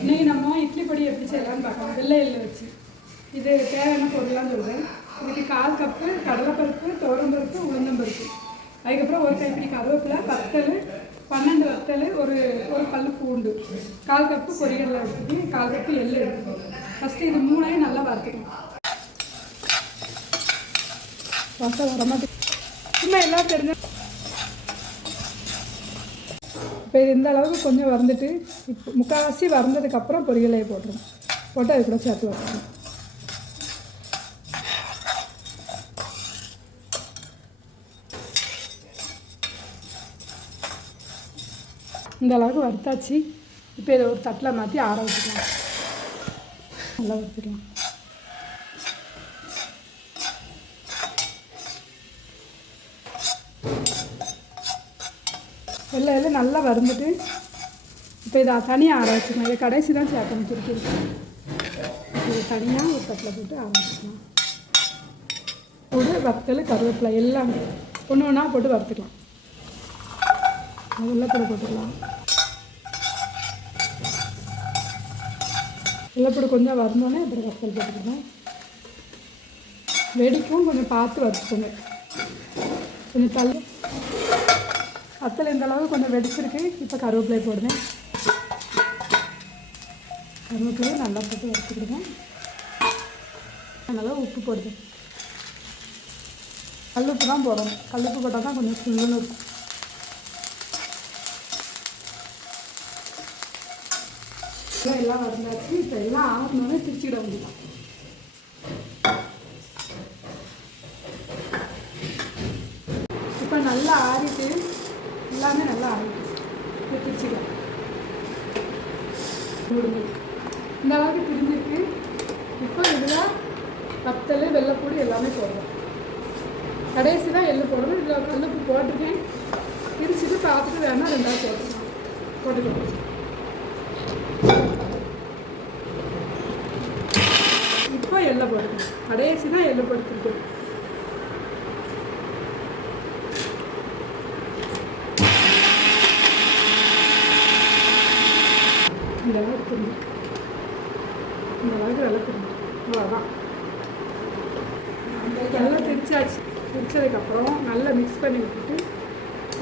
இன்றைக்கி நம்ம இட்லி பொடி எப்படி செய்யலாம்னு பார்க்கலாம். வெள்ளை எள்ளு வச்சு இது தேவையான பொருள்லாம் சொல்கிறேன். இதுக்கு 1/4 கப்பு கடலைப்பருப்பு, துவரம்பருப்பு, உளுந்தம்பருப்பு, அதுக்கப்புறம் ஒரு கைப்பிடி கருவேப்பிலை, வத்தல், 12 வத்தல், ஒரு பல்லு பூண்டு, 1/4 கப்பு பொரியல் எடுத்துட்டு 1/4 கப்பு எள்ளு எடுத்துக்கணும். ஃபஸ்ட்டு இது 3ஐயும் நல்லா வறுத்துக்கணும். வறுத்த வரமாட்டேன் சும்மா எல்லாம் தெரிஞ்ச. இப்போ இது இந்த அளவுக்கு கொஞ்சம் வறந்துட்டு இப்போ முக்கால்வாசி வறந்ததுக்கப்புறம் பொரியலையை போட்டுரும். போட்டு அது கூட சேர்த்து வச்சுக்கணும். இந்த அளவுக்கு வறுத்தாச்சு. இப்போ இதை ஒரு தட்டில் மாற்றி ஆற வச்சுக்கலாம். நல்லா வறுத்துக்கலாம். வெள்ளை நல்லா வறுந்துட்டு இப்போ இதை தனியாக ஆற வச்சுக்கலாம். இதை கடைசி தான் சேர்க்கணும். சுருக்கிருக்கு இது தனியாக ஒரு தட்டில் போட்டு ஆற வச்சுக்கலாம். போட்டு வத்தல், கருவேப்பிலை எல்லாம் ஒன்று ஒன்றா போட்டு வறுத்துக்கலாம். வெள்ளைப்பூடு போட்டுக்கலாம். வெள்ளைப்பூடு கொஞ்சம் வறந்தோடனே அப்புறம் வத்தல் போட்டுக்கலாம். வெடிக்கும், கொஞ்சம் பார்த்து வறுத்துக்கோங்க. கொஞ்சம் தள்ளி வத்தல் இந்த அளவுக்கு கொஞ்சம் வெடிச்சிருக்கு. இப்போ கருவேப்பிலை போடுவேன். கருவேப்பிலையை நல்லா போட்டு வறுத்துக்கிடுவேன். அதனால் உப்பு போடுவேன். கல்லுப்பு தான் போடணும். கல்லுப்பு போட்டால் தான் கொஞ்சம் சுள்ளுன்னு இருக்கும். எல்லாம் வந்தாச்சு. இப்போ எல்லாம் ஆறணுன்னு பிரிச்சுக்கிட வேண்டியதான். இப்போ நல்லா ஆறிட்டு எல்லாமே நல்லா ஆறிடுச்சு. இப்போ பிரிச்சுக்கலாம். இந்த அளவுக்கு பிரிஞ்சிருக்கு. இப்போ இதில் வத்தல், வெள்ளைப்பூடி எல்லாமே போடணும். கடைசி தான் எள்ளு போடணும். இதில் கல்லுப்பு போட்டிருக்கேன். பிரிச்சுட்டு பார்த்துட்டு வேணால் 2ஆவது போட்டுக்கலாம். இப்போ எள்ளை போட்டுக்கணும். கடைசி தான் எள்ளு போட்டுருக்கு. இந்த அளவுக்கு தெரிஞ்சு இந்த அளவுக்கு வெள்ளை தெரிஞ்சு அவ்வளோதான். நல்லா திரிச்சாச்சு. திரிச்சதுக்கப்புறம் நல்லா மிக்ஸ் பண்ணி விட்டுட்டு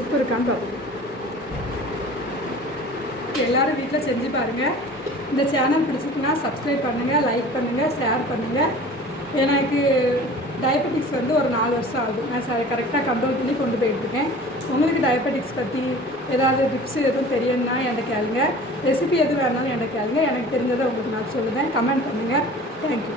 உப்பு இருக்கான்னு பார்த்துக்கணும். எல்லோரும் வீட்டில் செஞ்சு பாருங்கள். இந்த சேனல் பிடிச்சிட்டுனா சப்ஸ்கிரைப் பண்ணுங்கள், லைக் பண்ணுங்கள், ஷேர் பண்ணுங்கள். எனக்கு டயபெட்டிக்ஸ் ஒரு 4 வருஷம் ஆகுது. நான் கரெக்டாக கண்ட்ரோல் பண்ணி கொண்டு போயிட்டுருக்கேன். உங்களுக்கு டயபெட்டிக்ஸ் பற்றி ஏதாவது டிப்ஸ் எதுவும் தெரியும்னா எனக்கு கேளுங்க. ரெசிபி எது வேணாலும் எனக்கு கேளுங்க. எனக்கு தெரிஞ்சதை உங்களுக்கு நான் சொல்லுவேன். கமெண்ட் பண்ணுங்கள். தேங்க்யூ.